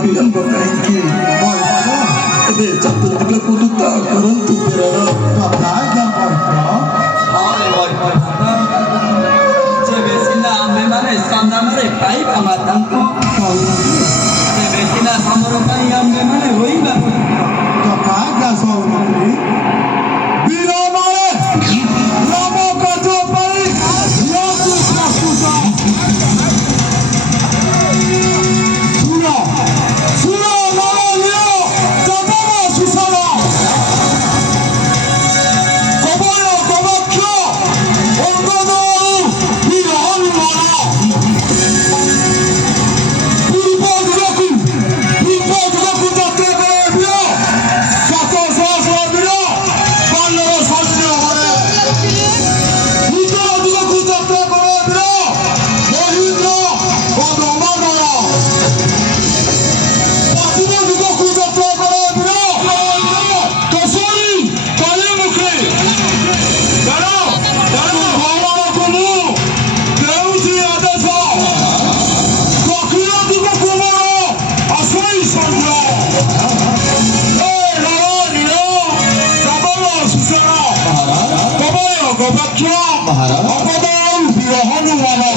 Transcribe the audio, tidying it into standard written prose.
pian bakaiki. Boy ko. Ede catur tiga kudu tak karan tu pirana. Kapag yang boy ko. Hai boy boy tata. Cebesina memang skandal mereka baik amat tangku. Cebesina samurai yang memang woi baru. Kapag yang soal menteri. Bila mana? Lama kata baik. Yang susah susah. Surah. Surah lawan dia. Jabama susah lah. Kobaya kobakya. Ongkada bila anu mana. Purba duraku jatuh ke dia. Kata suara dia. Mana sahaja mana. Kita duraku jatuh ke dia. Mahindra bodoh mana. Fatima duraku jatuh ke dia. Kasari kali mukri. Dalam bawa kamu. Kau ada sah. Kakila duraku mana. Asai sandra. Lawan dia. Jabama susah. Kobaya kobakya. Ongkada bila anu mana.